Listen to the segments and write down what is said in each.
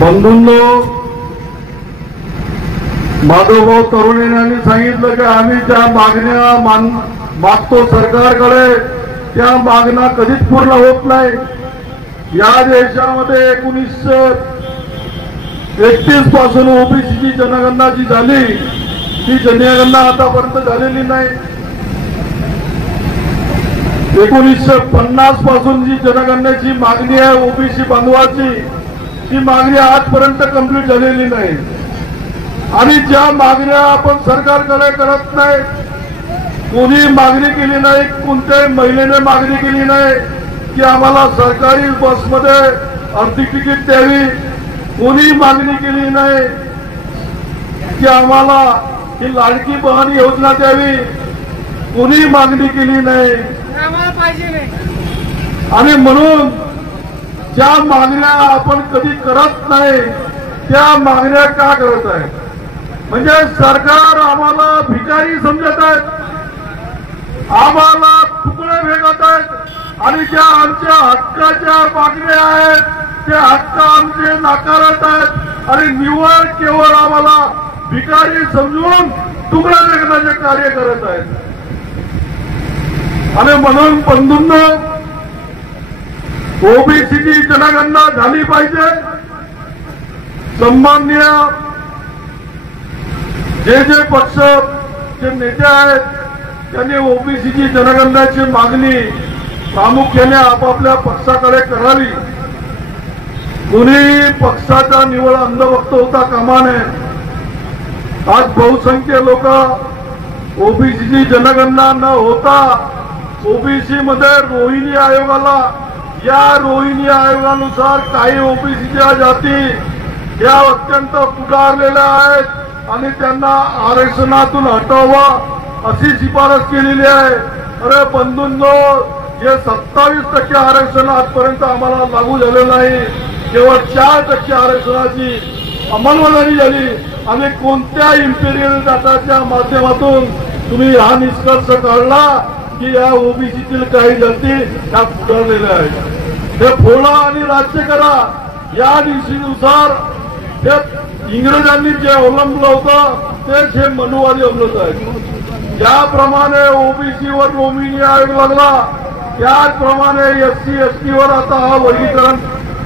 बंधूंनो, माधवभाऊ तरुण यांनी सांगितलं की आम्ही ज्या मागण्या मागतो सरकारकडे त्या मागण्या कधीच पूर्ण होत नाही। या देशामध्ये 1931 पासून ओबीसीची जनगणना जी झाली ती जनगणना आतापर्यंत झालेली नाही। 1950 पासून जी जनगणनेची मागणी आहे ओबीसी बांधवाची ती मागणी आजपर्यंत कंप्लीट झालेली नाही। आणि ज्या मागण्या आपण सरकारकडे करत नाही, कोणी मागणी केली नाही, कोणत्याही महिलेने मागणी केली नाही की आम्हाला सरकारी बसमध्ये अर्धी तिकीट द्यावी, कोणी मागणी केली नाही की आम्हाला ही लाडकी बहीण योजना द्यावी, कोणी मागणी केली नाही। आणि म्हणून ज्या मागण्या आपण कधी करत नाही त्या मागण्या का करत आहे? म्हणजे सरकार आम्हाला भिकारी समजत आहे, आम्हाला तुकडे फेकत आहेत आणि ज्या आमच्या हक्काच्या मागण्या आहेत ते हक्क आमचे नाकारत आहेत आणि निवड केवळ आम्हाला भिकारी समजून तुकडे फेकण्याचे कार्य करत आहेत। आणि म्हणून बंधूंनो, ओबीसीची जनगणना झाली पाहिजे। सन्माननीय जे पक्षाचे नेते आहेत त्यांनी ओबीसीची जनगणनेची मागणी प्रामुख्याने आपापल्या पक्षाकडे करावी। कोणी पक्षाचा निवड अंधभक्त होता कामा नये। आज बहुसंख्य लोक ओबीसीची जनगणना न होता ओबीसी मध्ये रोहिणी आयोगाला, या रोहिणी आयोगानुसार काही ओबीसीच्या जाती या अत्यंत पुकारलेल्या आहेत आणि त्यांना आरक्षणातून हटवावा अशी शिफारस केलेली आहे। अरे बंधूंनो, हे 27% आरक्षण आजपर्यंत आम्हाला लागू झालेलं नाही, केवळ 4% आरक्षणाची अंमलबजावणी झाली। आणि कोणत्या इम्पेरियल डाटाच्या माध्यमातून तुम्ही हा निष्कर्ष काढला की या ओबीसीतील काही जाती त्या पुकारलेल्या आहेत? हे फोडा आणि राज्य करा या दिवशीनुसार हे इंग्रजांनी जे अवलंबलं होतं तेच हे मनुवादी अवलंबत आहे। ज्याप्रमाणे ओबीसीवर रोहिणी आयोग लागला त्याचप्रमाणे एससी एसटी वर आता हा वर्गीकरण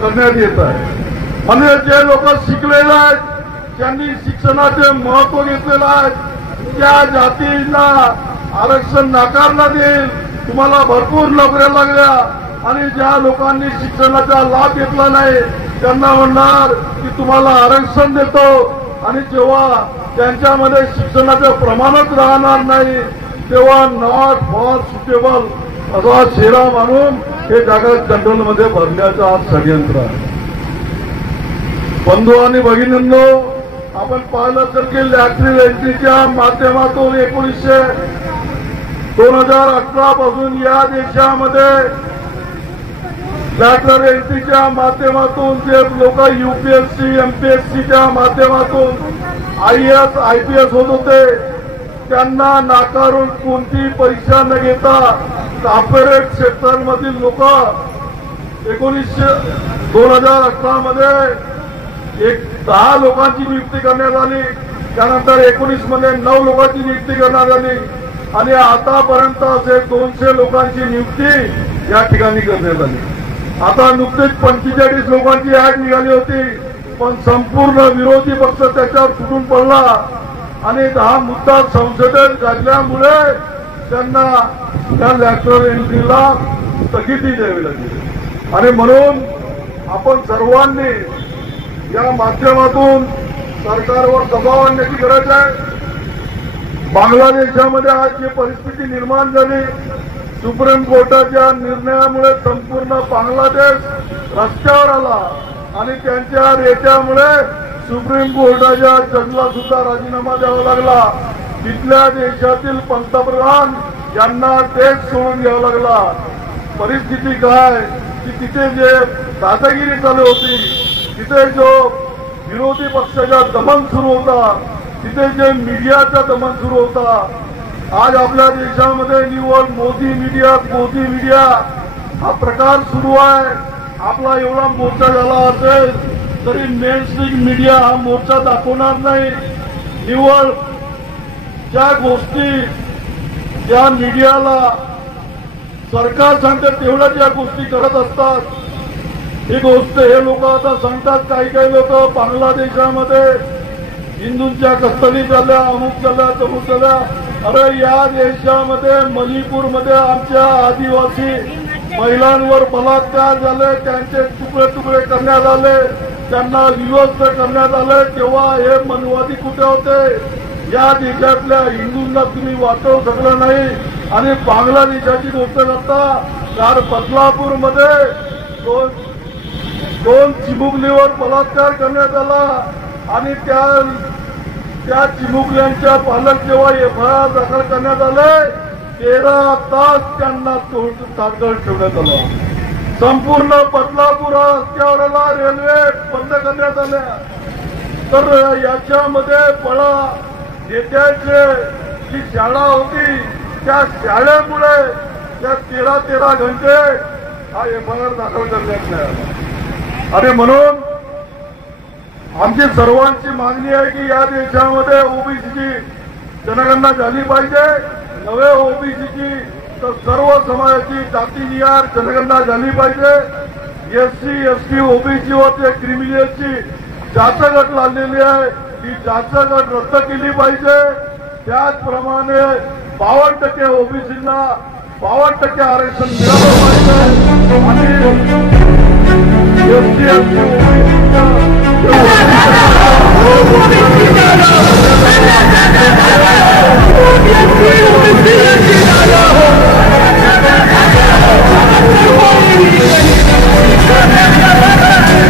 करण्यात येत आहे। म्हणजे जे लोक शिकलेले आहेत, ज्यांनी शिक्षणाचे महत्व घेतलेलं आहे, त्या जातींना आरक्षण नाकारण्यात येईल। तुम्हाला भरपूर नोकऱ्या लागल्या आणि ज्या लोकांनी शिक्षणाचा लाभ घेतला नाही त्यांना म्हणणार की तुम्हाला आरक्षण देतो, आणि जेव्हा त्यांच्यामध्ये शिक्षणाचं प्रमाणच राहणार नाही तेव्हा नॉट फॉर सुटेबल असा शेरा मानून हे जागा जनरलमध्ये भरण्याचं आज षडयंत्र आहे। बंधू आणि भगिनींनो, आपण पाहिलं तर की लॅटरल एंट्रीच्या माध्यमातून 2018 पासून या देशामध्ये लॅटरल एंट्रीच्या माध्यमातून जे लोक यूपीएससी एमपीएससीच्या माध्यमातून IAS IPS होत होते त्यांना नाकारून कोणती परीक्षा न घेता कॉर्पोरेट सेक्टरमधील लोक 2018 मध्ये 10 लोकांची नियुक्ती करण्यात आली, त्यानंतर 19 मध्ये 9 लोकांची नियुक्ती करण्यात आली आणि आतापर्यंत असे 200 लोकांची नियुक्ती या ठिकाणी करण्यात आली। आता नुकतेच 45 लोकांची ऍड निघाली होती, पण संपूर्ण विरोधी पक्ष त्याच्यावर तुटून पडला आणि 10 मुद्दा संसदेत गाजल्यामुळे त्यांना त्या लॅटरल एंट्रीला स्थगिती द्यावी लागली। आणि म्हणून आपण सर्वांनी या माध्यमातून सरकारवर दबाव आणण्याची गरज आहे। बांगलादेशामध्ये आज जी परिस्थिती निर्माण झाली, सुप्रीम कोर्टाच्या निर्णयामुळे संपूर्ण बांगलादेश रस्त्यावर आला आणि त्यांच्या रेट्यामुळे सुप्रीम कोर्टाच्या जजला सुद्धा राजीनामा द्यावा लागला। तिथल्या देशातील पंतप्रधान यांना देश सोडून घ्यावा लागला। परिस्थिती काय की तिथे जे दादागिरी चालू होती, तिथे जो विरोधी पक्षाचा दमन सुरू होता, तिथे जे मीडियाचा दमन सुरू होता, आज आपल्या देशामध्ये निव्वळ मोदी मीडिया हा प्रकार सुरू आहे। आपला एवढा मोर्चा झाला असेल तरी मेनस्ट्रीम मीडिया हा मोर्चा दाखवणार नाही। निवड ज्या गोष्टी ज्या मीडियाला सरकार सांगते तेवढ्या ज्या गोष्टी करत असतात, ही गोष्ट हे लोक आता सांगतात। काही लोक बांगलादेशामध्ये हिंदूंच्या कत्तली झाल्या, अमुक झाल्या, तमुक झाल्या। अरे या देशामध्ये मणिपूरमध्ये आमच्या आदिवासी महिलांवर बलात्कार झाले, त्यांचे तुकडे तुकडे करण्यात आले, त्यांना विवस्त करण्यात आले, तेव्हा हे मनवादी कुठे होते? या देशातल्या हिंदूंना तुम्ही वाचवू शकलं नाही। आणि बांगलादेशाची गोष्ट करता, काल बदलापूरमध्ये दोन चिमुकलीवर बलात्कार करण्यात आला आणि त्या चिमुकल्यांच्या पालक जेव्हा एफआयआर दाखल करण्यात आले, 13 तास त्यांना ताब्यात ठेवण्यात आलं। संपूर्ण बदलापूर रस्त्यावरला रेल्वे बंद करण्यात आल्या। तर याच्यामध्ये बळा नेत्याचे जी शाळा होती त्या शाळेमुळे त्या 13 घंटे हा एफआयआर दाखल करण्यात नाही आला। आणि म्हणून आमची सर्वांची मागणी आहे की या देशामध्ये ओबीसीची जनगणना झाली पाहिजे। नवे ओबीसीची तर सर्व समाजाची जातीनिहाय जनगणना झाली पाहिजे। एससी एसटी ओबीसी वर क्रिमिनलची जाचगट लागलेली आहे, ही जाचगट रद्द केली पाहिजे। त्याचप्रमाणे 52% ओबीसींना 52% आरक्षण मिळालं पाहिजे आणि एससी एसटी